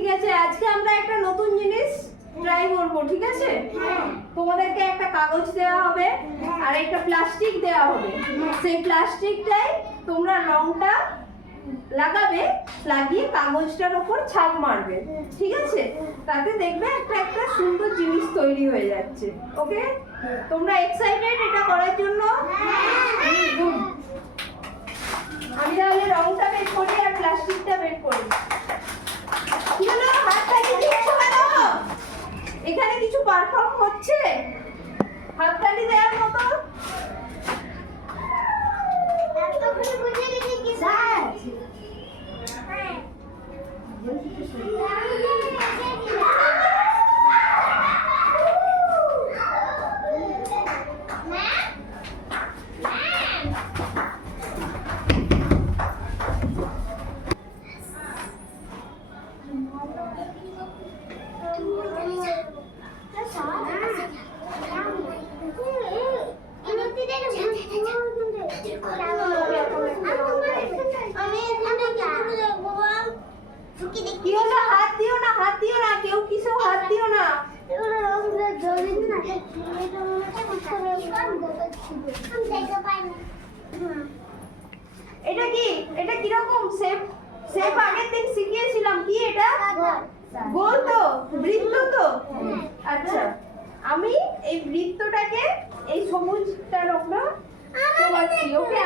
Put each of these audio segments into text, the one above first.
ঠিক আছে, আজকে আমরা একটা নতুন জিনিস ট্রাই করব, ঠিক আছে? তোমাদেরকে একটা কাগজ দেওয়া হবে আর একটা প্লাস্টিক দেওয়া হবে। সেই প্লাস্টিকটাই তোমরা রংটা লাগাবে, লাগিয়ে কাগজটার উপর ছাপ মারবে, ঠিক আছে? তাতে দেখবে একটা একটা সুন্দর জিনিস তৈরি হয়ে যাচ্ছে। ওকে, তোমরা এক্সাইটেড এটা করার জন্য? আমি তাহলে রংটা বের করি আর প্লাস্টিকটা বের করি। কি হলো, হাততালি দিচ্ছ কেন? এখানে কিছু পারফর্ম হচ্ছে? হাততালি দেওয়ার মতো কি হলো? হাত দিও না, হাত দিও না, কেউ কিছু হাত দিও না। এটা কি? এটা কিরকম শেপ? শেপ আগের দিন শিখিয়েছিলাম। কি এটা? গোল তো, বৃত্ত তো। আচ্ছা, আমি এই বৃত্তটাকে এই সবুজটার উপর চোবাচ্ছি। ওকে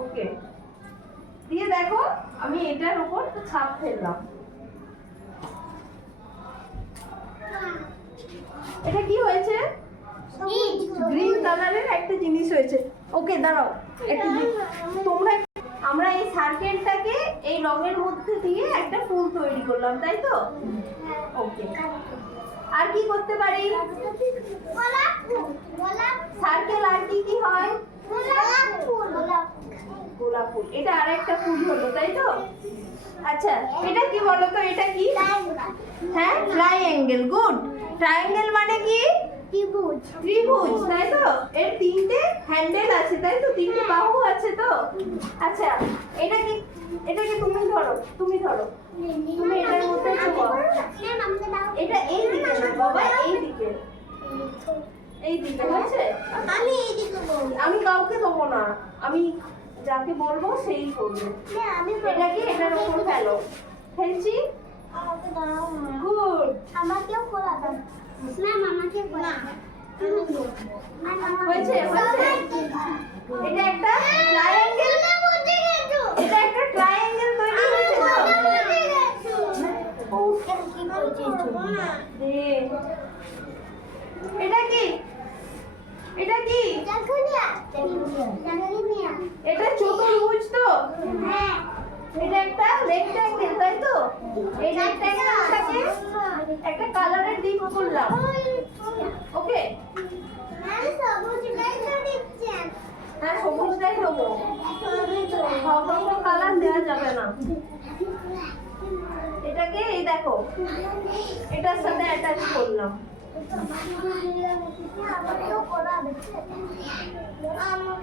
ওকে, দিয়ে দেখো আমি এটার উপর ছাপ ফেললাম। এটা কি হয়েছে? গ্রিন কালারের একটা জিনিস হয়েছে। ওকে দাঁড়াও, একটা তোমরা, আমরা এই সার্কেলটাকে এই রঙের মধ্যে দিয়ে একটা ফুল তৈরি করলাম, তাই তো? ওকে, আর কি করতে পারি? সার্কেল আর কি কি হয়? গোলাপ ফুল, এটা আরেকটা ফুল হলো, তাই তো? আচ্ছা, এটা কি বলো তো? এটা কি? হ্যাঁ, ট্রাইঅ্যাঙ্গেল। গুড। ট্রাইঅ্যাঙ্গেল মানে কি? ত্রিভুজ, তাই তো? এর তিনটে হ্যান্ডেল আছে, তাই তো? তিনটে বাহু আছে তো? আচ্ছা, এটা কি? এটাকে তুমি ধরো, তুমি ধরো, তুমি এটার মধ্যে চোবাও। এটা এই দিকে না বাবা, এই দিকে, এই দিকে হয়েছে? আমি কাউকে দেবো না, আমি যাকে বলবো সেই করবে। এটাকে এটার উপর ফেলো। ফেলছি? গুড। আমাকেও খোলা দাও। ম্যাম আমাকে খোলা। হয়েছে হয়েছে। এটা একটা ট্রায়াঙ্গেল, এটা একটা ট্রায়াঙ্গেল তৈরি হয়েছে তো? এটা কি? এটা কি? এটা চতুর্ভুজ তো? এটা একটা রেক্ট্যাঙ্গেল, তাই তো? এই রেক্ট্যাঙ্গেলটাকে একটা কালারের ডিপ করলাম। ওকে, হ্যাঁ সবুজটাই দেবো, সব রকম কালার দেওয়া যাবে না। এটাকে এই দেখো এটার সাথে অ্যাটাচ করলাম।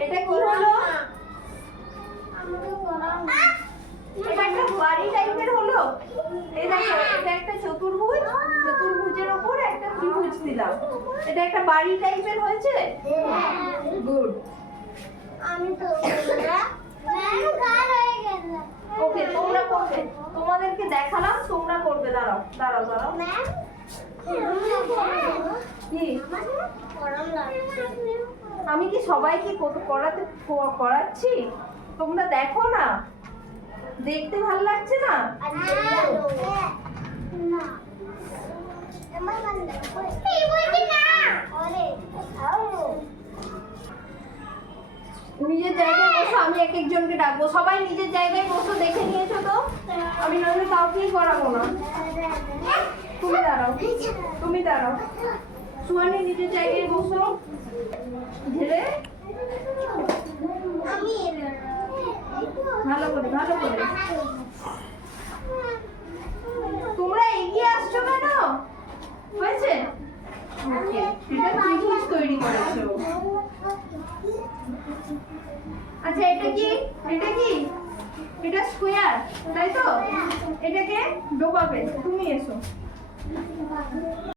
এটা কি হলো? এটা একটা বাড়ি টাইপের হলো। এই দেখো, এটা একটা চতুর্ভুজ, চতুর্ভুজের উপর একটা ত্রিভুজ দিলাম। এটা একটা বাড়ি টাইপের হয়েছে। গুড। ওকে, তোমরা করবে, তোমাদেরকে দেখালাম, তোমরা করবে। দাঁড়াও দাঁড়াও দাঁড়াও। কি? আমি কি সবাইকে করাচ্ছি? তোমরা দেখো না, দেখতে ভালো লাগছে না? নিজের জায়গায় বসো, আমি এক একজনকে ডাকবো। সবাই নিজের জায়গায় বসো, দেখে নিয়েছো তো? আমি নাহলে কাউকেই করাবো না। তুমি দাঁড়াও, তুমি দাঁড়াও। সুহানি নিজের জায়গায় বসো। ধীরে, ভালো করে ভালো করে। তোমরা এগিয়ে আসছো কেন? হয়েছে? এটা ত্রিভুজ তৈরি করেছো। আচ্ছা, এটা কি? এটা কি? এটা স্কোয়ার, তাই তো? এটাকে ডোবাবে, তুমি এসো।